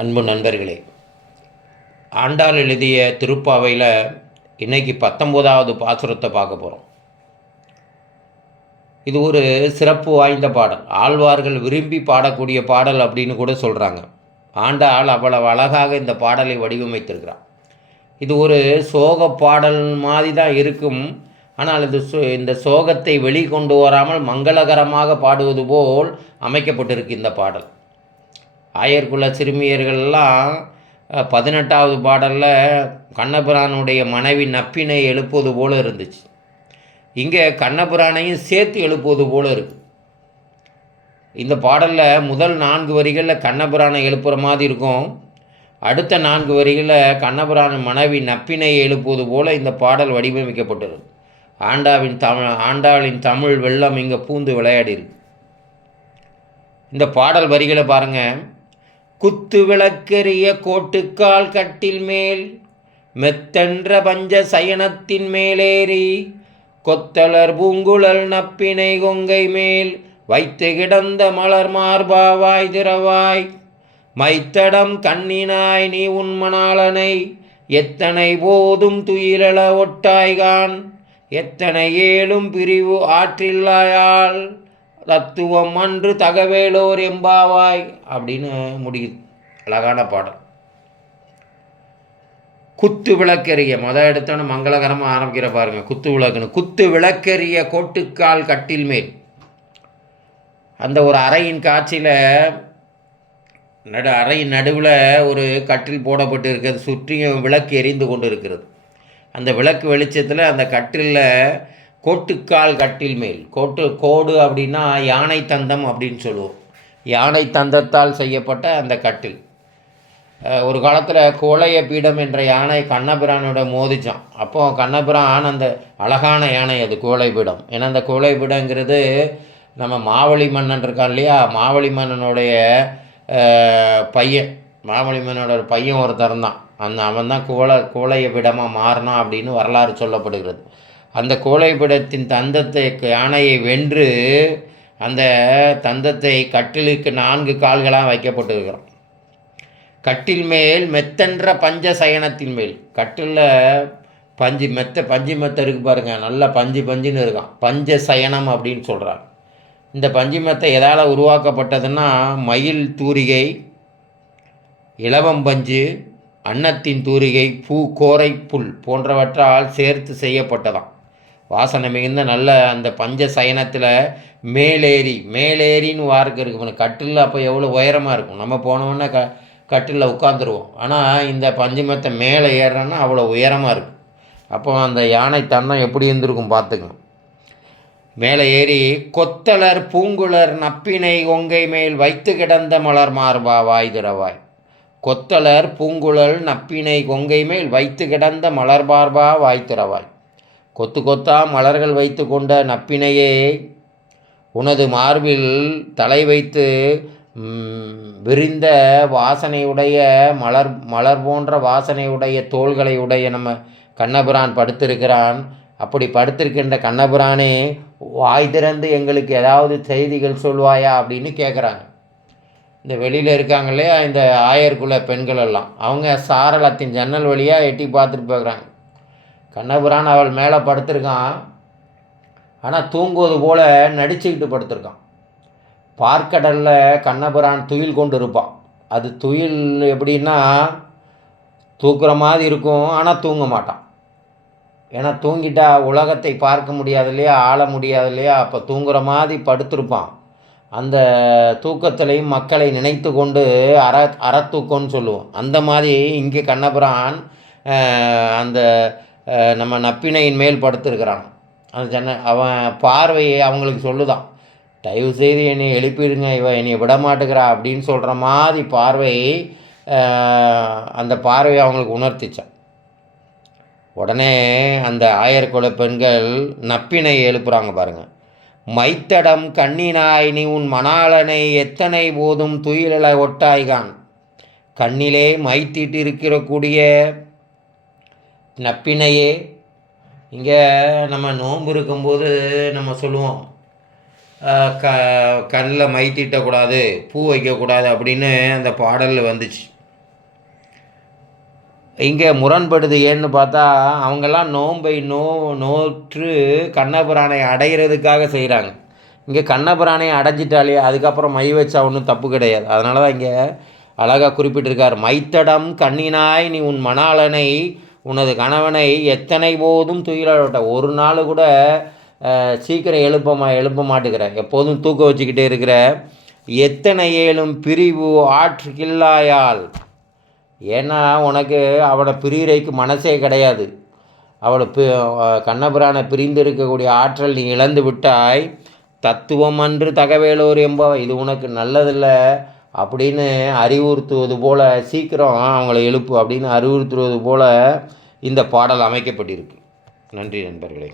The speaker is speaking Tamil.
அன்பு நண்பர்களே, ஆண்டாள் எழுதிய திருப்பாவையில் இன்றைக்கி 19வது பாசுரத்தை பார்க்க போகிறோம். இது ஒரு சிறப்பு வாய்ந்த பாடல். ஆழ்வார்கள் விரும்பி பாடக்கூடிய பாடல் அப்படின்னு கூட சொல்கிறாங்க. ஆண்டாள் அவ்வளவு அழகாக இந்த பாடலை வடிவமைத்திருக்கிறார். இது ஒரு சோக பாடல் மாதிரி தான் இருக்கும். ஆனால் இந்த சோகத்தை வெளிக்கொண்டு வராமல் மங்களகரமாக பாடுவது போல் அமைக்கப்பட்டிருக்கு இந்த பாடல். ஆயர்குல சிறுமியர்கள்லாம் 18வது பாடலில் கண்ணபிரானுடைய மனைவி நப்பினை எழுப்புவது போல் இருந்துச்சு. இங்கே கண்ணபிரானையும் சேர்த்து எழுப்புவது போல் இருக்குது. இந்த பாடலில் முதல் 4 வரிகளில் கண்ணபிரானை எழுப்புகிற மாதிரி இருக்கும். அடுத்த 4 வரிகளில் கண்ணபிரான் மனைவி நப்பினை எழுப்புவது போல் இந்த பாடல் வடிவமைக்கப்பட்டிருக்கு. ஆண்டாளின் தமிழ் வெள்ளம் இங்கே பூந்து விளையாடிருக்கு. இந்த பாடல் வரிகளை பாருங்கள். குத்து விளக்கெரிய கோட்டுக்கால் கட்டில் மேல் மெத்தென்ற பஞ்ச சயனத்தின் மேலேறி கொத்தலர் பூங்குழல் நப்பினை கொங்கை மேல் வைத்து கிடந்த மலர் மார்பாவாய் திரவாய் மைத்தடம் கண்ணினாய் நீ உன்மணாளனை எத்தனை போதும் துயிலள ஒட்டாய்கான் எத்தனை ஏழும் பிரிவு ஆற்றில்லாயால் தத்துவம் அன்று தகவேலோர் எம்பாவாய் அப்படின்னு முடியுது. அழகான பாடல். குத்து விளக்கெறிய எடுத்தோன்னு மங்களகரமாக ஆரம்பிக்கிற பாருங்க. குத்து விளக்குன்னு குத்து விளக்கெறிய கோட்டுக்கால் கட்டில் மேல். அந்த ஒரு அறையின் காட்சியில் அறையின் நடுவில் ஒரு கட்டில் போடப்பட்டு இருக்கிறது. சுற்றியும் விளக்கு எரிந்து கொண்டு இருக்கிறது. அந்த விளக்கு வெளிச்சத்தில் அந்த கட்டிலில் கோட்டுக்கால் கட்டில் மேல், கோடு அப்படின்னா யானை தந்தம் அப்படின்னு சொல்லுவோம். யானை தந்தத்தால் செய்யப்பட்ட அந்த கட்டில். ஒரு காலத்தில் கோளைய பீடம் என்ற யானை கண்ணபிரானோட மோதிச்சான். அப்போது கண்ணபிரான் அந்த அழகான யானை அது கோளை பீடம். ஏன்னா அந்த கோளை பீடங்கிறது நம்ம மாவழி மன்னன் இருக்கான் இல்லையா, மாவழி மன்னனுடைய பையன். மாவழி மன்னனோட பையன் ஒருத்தர் தான். அவன் தான் கோளைய பீடமாக மாறினான் அப்படின்னு வரலாறு சொல்லப்படுகிறது. அந்த கோளைபீடத்தின் தந்தத்தை யானையை வென்று அந்த தந்தத்தை கட்டிலுக்கு 4 கால்களாக வைக்கப்பட்டிருக்கிறோம். கட்டில் மேல் மெத்தென்ற பஞ்ச சயனத்தின் மேல். கட்டிலில் பஞ்சு மெத்த இருக்குது பாருங்கள். நல்லா பஞ்சுன்னு இருக்கான். பஞ்ச சயனம் அப்படின்னு சொல்கிறாங்க. இந்த பஞ்சு மெத்தை எதால் உருவாக்கப்பட்டதுன்னா மயில் தூரிகை, இலவம்பஞ்சு, அன்னத்தின் தூரிகை, கோரை புல் போன்றவற்றால் சேர்த்து செய்யப்பட்டதாம். வாசனை மிகுந்த நல்ல அந்த பஞ்ச சயனத்தில் மேலேறின்னு வார்க்கு இருக்கும். கட்டில் அப்போ எவ்வளோ உயரமாக இருக்கும். நம்ம போனோன்னே கட்டிலில் உட்காந்துருவோம். ஆனால் இந்த பஞ்சு மெத்தை மேலே ஏறுறோன்னா அவ்வளோ உயரமாக இருக்கும். அப்போ அந்த யானை தன்னம் எப்படி இருந்திருக்கும் பார்த்துக்கணும். மேலே ஏறி கொத்தலர் பூங்குழர் நப்பினை கொங்கை மேல் வைத்து கிடந்த மலர் மார்பா வாய் திரவாய். கொத்தலர் பூங்குழல் நப்பினை கொங்கை மேல் வைத்து கிடந்த மலர் மார்பா வாய் திரவாய். கொத்து கொத்தா மலர்கள் வைத்து கொண்ட நப்பினையே உனது மார்பில் தலை வைத்து விரிந்த வாசனையுடைய மலர் போன்ற வாசனையுடைய தோள்களை உடைய நம்ம கண்ணபிரான் படுத்திருக்கிறான். அப்படி படுத்திருக்கின்ற கண்ணபிரானே வாய் திறந்து எங்களுக்கு ஏதாவது செய்திகள் சொல்வாயா அப்படின்னு கேட்குறாங்க. இந்த வெளியில் இருக்காங்க இல்லையா இந்த ஆயர்குல பெண்கள் எல்லாம், அவங்க சாரளத்தின் ஜன்னல் வழியாக எட்டி பார்த்துட்டு போகிறாங்க. கண்ணபிரான் அவள் மேலே படுத்திருக்கான். ஆனால் தூங்குவது போல் நடிச்சுக்கிட்டு படுத்திருக்கான். பார்க்கடலில் கண்ணபிரான் துயில் கொண்டு இருப்பான். அது துயில் எப்படின்னா தூக்குற மாதிரி இருக்கும், ஆனால் தூங்க மாட்டான். ஏன்னா தூங்கிட்டா உலகத்தை பார்க்க முடியாது இல்லையா, ஆள முடியாது இல்லையா. அப்போ தூங்குற மாதிரி படுத்திருப்பான். அந்த தூக்கத்திலையும் மக்களை நினைத்து கொண்டு அறத்தூக்கம்னு சொல்லுவோம். அந்த மாதிரி இங்கே கண்ணபிரான் அந்த நம்ம நப்பினையின் மேல் படுத்திருக்கிறான். அந்த அவன் பார்வையை அவங்களுக்கு சொல்லுதான், தயவு செய்து என்னை எழுப்பிடுங்க, என்னை விடமாட்டுக்கிறா அப்படின்னு சொல்கிற மாதிரி பார்வை. அந்த பார்வையை அவங்களுக்கு உணர்த்திச்சான். உடனே அந்த ஆயர்குல பெண்கள் நப்பினை எழுப்புறாங்க பாருங்கள். மைத்தடம் கண்ணினாய் நீ உன் மணாளனை எத்தனை போதும் துயிலள ஒட்டாய்கான். கண்ணிலே மைத்திட்டு இருக்கக்கூடிய நப்பினையே. இங்கே நம்ம நோன்பு இருக்கும்போது நம்ம சொல்லுவோம், கண்ணில் மை தீட்டக்கூடாது, பூ வைக்கக்கூடாது அப்படின்னு அந்த பாடலில் வந்துச்சு. இங்கே முரண்படுது. ஏன்னு பார்த்தா அவங்கெல்லாம் நோன்பை நோற்று கண்ணபிரானை அடைகிறதுக்காக செய்கிறாங்க. இங்கே கண்ணபிரானை அடைஞ்சிட்டாலே அதுக்கப்புறம் மை வச்சா ஒன்றும் தப்பு கிடையாது. அதனால தான் இங்கே அழகாக குறிப்பிட்டிருக்கார். மைத்தடம் கண்ணினாய் நீ உன் மணாளனை உனது கணவனை எத்தனை போதும் துயிலாட்ட. ஒரு நாள் கூட சீக்கிரம் எழுப்ப மாட்டுக்கிற, எப்போதும் தூக்க வச்சுக்கிட்டே இருக்கிற. எத்தனை ஏழும் பிரிவு ஆற்றுக்கில்லாயால். ஏன்னா உனக்கு அவளை பிரிவுரைக்கு மனசே கிடையாது. அவளை கண்ணபிரானை பிரிந்து இருக்கக்கூடிய ஆற்றல் நீ இழந்து விட்டாய். தத்துவம் அன்று தகவேலோர் என்பவை, இது உனக்கு நல்லதில்லை அப்படின்னு அறிவுறுத்துவது போல், சீக்கிரம் அவங்கள எழுப்பு அப்படின்னு அறிவுறுத்துவது போல் இந்த பாடல் அமைக்கப்பட்டிருக்கு. நன்றி நண்பர்களே.